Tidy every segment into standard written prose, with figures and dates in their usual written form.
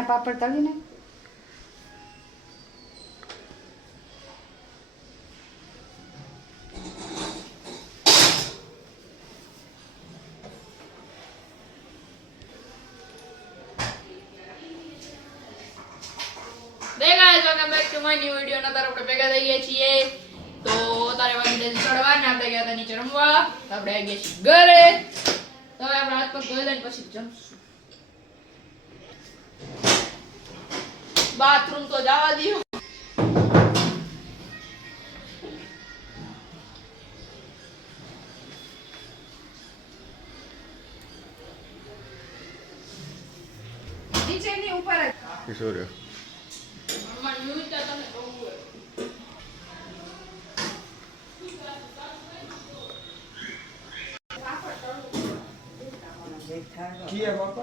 ચણાના પાપડ તળીને વિડીયો ના આપણે ભેગા થઈ ગયા છીએ તો તારે વાગી ચડવા ને આપણે ગયા હતા નીચે રમવા આપણે આવી ગયા છીએ ઘરે તો હવે આપણે હાથ પગ ધોઈ લઈને પછી જમશું બાથરૂમ તો જવા દો નીચે ની ઉપર કિશોર किया पापा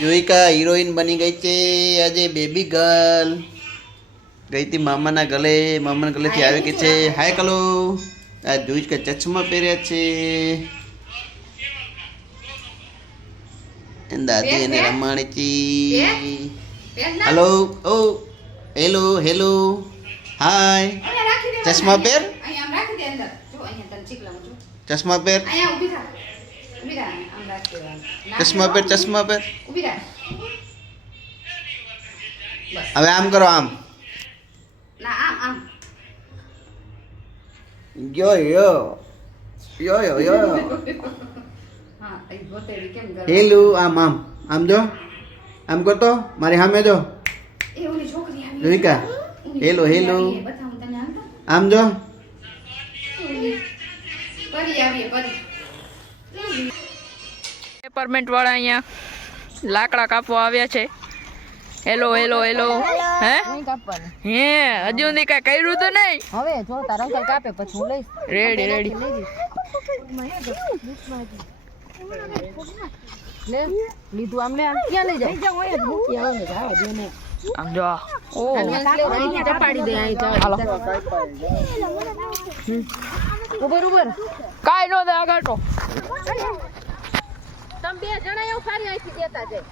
युविका हीरोइन बनी गई थी आज बेबी गर्ल गई थी मामा ना गले थी आवे के छे हाय कलो आज जुईज का चश्मा पहर्या छे दादी ने रमाणी थी हेलो ओ हेलो हेलो हाय चश्मा पहर અહીંયા આમ રાખી દે અંદર જો અહીંયા તને ચીક લાવું છું चश्मा पहर અહીંયા ઊભી થા આમ રાખી દેવાનું चश्मा पहर ઊભી રાખ હવે આમ કરો આમ ના આમ यो यो यो यो यो હા એ ગોતેડી કેમ ગરમ हेलो आम आम आम जो आम को तो मारी हामे जो એ ઓલી છોકરી આવી युविका हेलो हेलो બતાવું તને હાલતો आम जो પરી આવી પરી એપાર્ટમેન્ટ વાળા અહીંયા લાકડા કાપવા આવ્યા છે હેલો હેલો હેલો હે હે હજુ સુધી કઈ કર્યું તો નહીં હવે જો તારા અંકલ કાપે પછી હું લઈશ રેડી રેડી લે લીધું આમ લે ક્યાં લઈ જાવ અહીંયા મૂકી આવો ને જાવ દે ને આમ જો ઓ અહીં ચપાડી દે અહીં હાલો ઉભર ઉભર કાઈ નો દે આગળ તો તમે બે જણા એવું ખારી અહીંથી દેતા જાય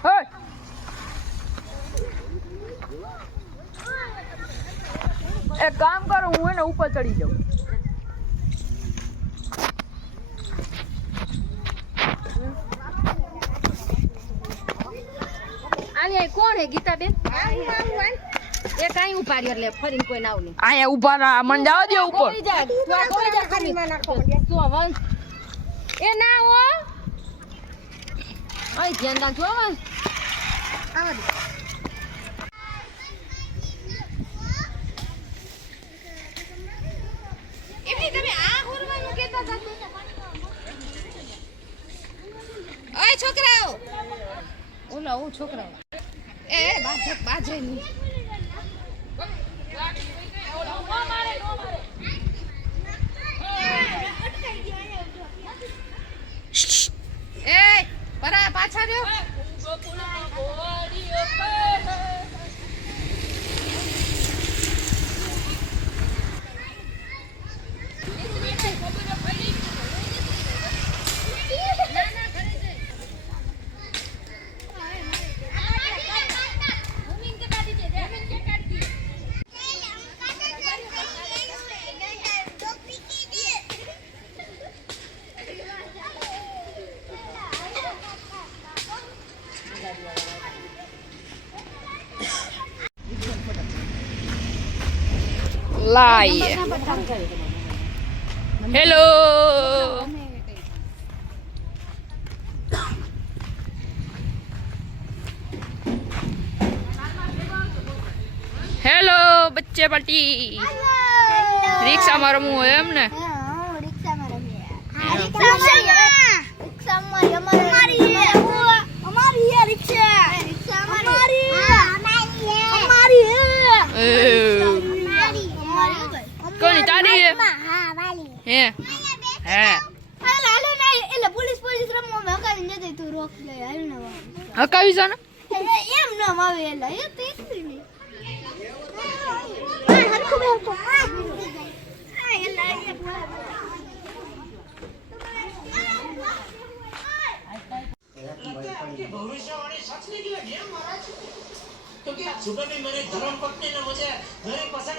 હે એક કામ કરો હું એને ઉપર ચડી જાઉં આલી કોણ હે ગીતાબેન એ કાઈ ઉપાડ્યો એટલે ફરીને કોઈ નાવ નહીં અહીંયા ઊભા ના મન જવા દે ઉપર કોઈ જા ખાલી તો વંશ એ ના હો આય ધ્યાન રાખજો વંશ આવા દે એમની તમે આ હોરવાનું કહેતા હતા ઓય છોકરાઓ ઓલા ઓ છોકરા એ બાજે ની એ પરા પાછા રહ્યો લાઈએ હેલો હેલો બચ્ચે પાર્ટી રિક્ષામાં રમવું હોય એમ ને કોની તારી હે હે હે હકાવી છે ને એમ ના આવે એલા એ તો भविष्यवाणी सच निकलेगी महाराज क्योंकि सुबह में मेरे धर्म पत्नी ने मुझे मेरे पसंद